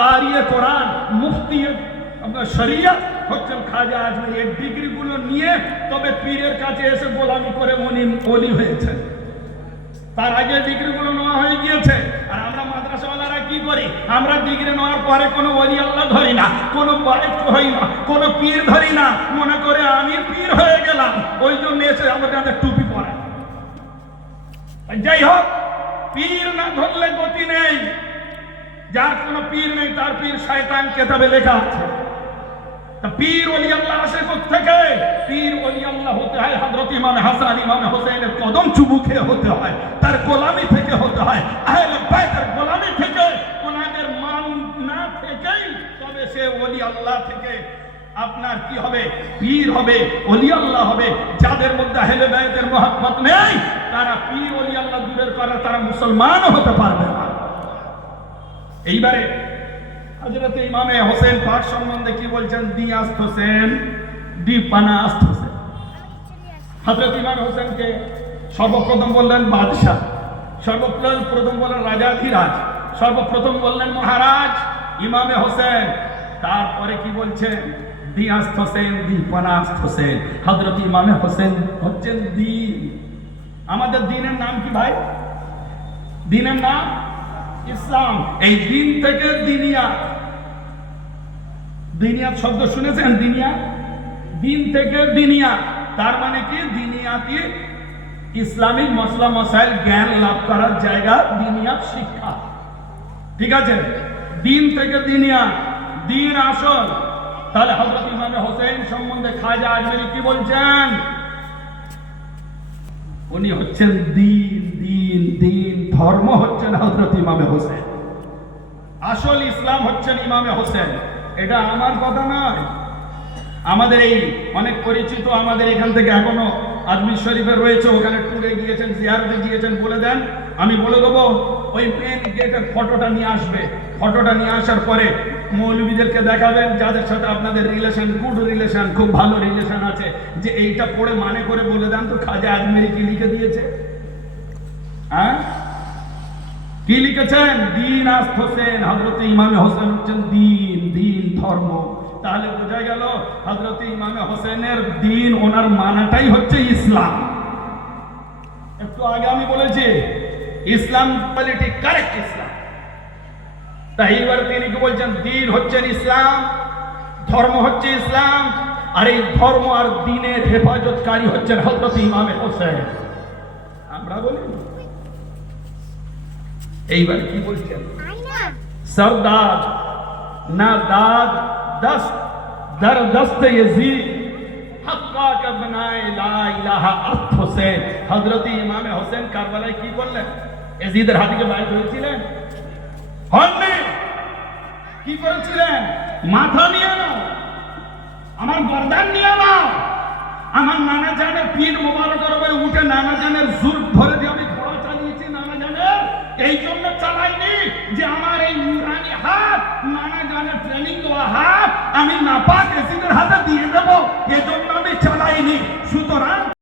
কারিয়ে কোরআন, মুফতি শরিয়ত হচ্ছেন খাজা আজমি। এই ডিগ্রিগুলো নিয়ে তবে পীরের কাছে এসে গোলামি করে উনি ওলি হয়েছেন। তার আগে ডিগ্রিগুলো নেওয়া হয়ে গিয়েছে। আর আমরা মাদ্রাসাওয়ালারা কি করি? আমরা ডিগ্রি নেওয়ার পরে কোনো ওলি আল্লাহ ধরি না, কোনো বাইক হই না, কোনো পীর ধরি না, মনে করে আমি পীর হয়ে গেলাম, ওই জন্য এসে আমাদের টুপি পরে। যাই হোক, পীর না ধরলে গতি নেই। যার কোনো পীর নেই তার পীর শয়তান কেতাবে লেখা আছে। পীর ওলি আল্লাহ আসে কোত্থেকে? পীর ওলি আল্লাহ হতে হয় হযরত ইমাম হাসান, ইমাম হোসেনের কদম চুমু খেয়ে হতে হয়, তার গোলামি থেকে হতে হয়, আহলে বাইতের গোলামি থেকে, ওনাদের মান না থেকেই তবে সে ওলি আল্লাহ থেকে আপনার কি হবে? পীর হবে, ওলি আল্লাহ হবে। যাদের মধ্যে আহলে বাইতের মহব্বত নেই তারা পীর ওলি আল্লাহ দূরের করে তারা মুসলমানও হতে পারবে না। এইবারে হযরত ইমামে হোসেন পাক সম্বন্ধে কি বলছেন? দিয়াস্ত হোসেন, দীপানাস্ত হোসেন। হযরত ইমাম হোসেনকে সর্বপ্রথম বললেন বাদশাহ, সর্বপ্রথম বললেন রাজাধিরাজ, সর্বপ্রথম বললেন মহারাজ ইমামে হোসেন। তারপরে কি বলছেন? দিয়াস্ত হোসেন, দীপানাস্ত হোসেন। হযরত ইমামে হোসেন হচ্ছেন দ্বীন। আমাদের দ্বীনের নাম কি ভাই? দ্বীনের নাম ইসলাম। এই দিন থেকে দিনিয়া, দিনিয়াত শব্দ শুনেছেন? দিনিয়া, দিন থেকে দিনিয়া, তার মানে কি? দিনিয়াতি ইসলামিক মসলা মসাইল জ্ঞান লাভ করার জায়গা দিনিয়াত শিক্ষা। ঠিক আছে? দিন থেকে দিনিয়া, দিন আসল। তাহলে হযরত ইমামে হোসেন সম্বন্ধে খাজা আজমিরি কি বলছেন? উনি হচ্ছেন দিন, দিন, দিন। ধর্ম হচ্ছেন হযরত ইমামে হোসেন, আসল ইসলাম হচ্ছেন ইমামে হোসেন। এটা আমার কথা নয়, আমাদের এই অনেক পরিচিত, আমাদের এখান থেকে এখনো আজমির শরীফে রয়েছে, ওখানে ট্যুরে গিয়েছেন, জিয়ারতে গিয়েছেন, বলে দেন, আমি বলে দেবো ওই মেন গেটের ফটোটা নিয়ে আসবে। ফটোটা নিয়ে আসার পরে মৌলবীদেরকে দেখাবেন যাদের সাথে আপনাদের রিলেশন, গুড রিলেশন, খুব ভালো রিলেশন আছে, যে এইটা পড়ে মানে করে বলে দেন তো খাজা আজমিরি কি লিখে দিয়েছে? হ্যাঁ, কি লিখেছেন? দিন আস্ত হোসেন। হযরত ইমামে হোসেন হচ্ছেন দিন, দিন ধর্ম। তাহলে বোঝা গেল হযরত ইমামে হোসেনের দিন, ওনার মানাটাই হচ্ছে ইসলাম। একটু আগে আমি বলেছি ইসলাম পলিটিক কারেক্ট ইসলাম। তাই এবার তিনি কি বলছেন? দিন হচ্ছেন ইসলাম, ধর্ম হচ্ছে ইসলাম, আর এই ধর্ম আর দিনের হেফাজতকারী হচ্ছেন হযরত ইমামে হোসেন। আমরা বলি এইবার কি বলছেন? সরদার না দাদ দস্ত দর দস্ত यजीद हक्का का बनाए ला इलाहा अस्त হোসেন। হযরত ইমামে হোসেন কারবালায় কি করলেন? ইয়াজিদের হাতে বাইত হয়েছিলেন? হননি। কি করেছিলেন? মাথা নিয়ে নাও, আমার গর্দান নিয়ে নাও, আমার নানা জানের পীর মোবারকের উপরে উঠে নানা জানের জুলফ ধরে দিয়ে আমি ঘোড়া চালিয়েছি। নানা জানের এই জন্য চালাইনি যে আমার এই নুরানি হাত, নানা জানের ট্রেনিং দেওয়া হাত আমি নাপাক এসিদের হাতে দিয়ে দেবো, এজন্য আমি চালাইনি। সুতরাং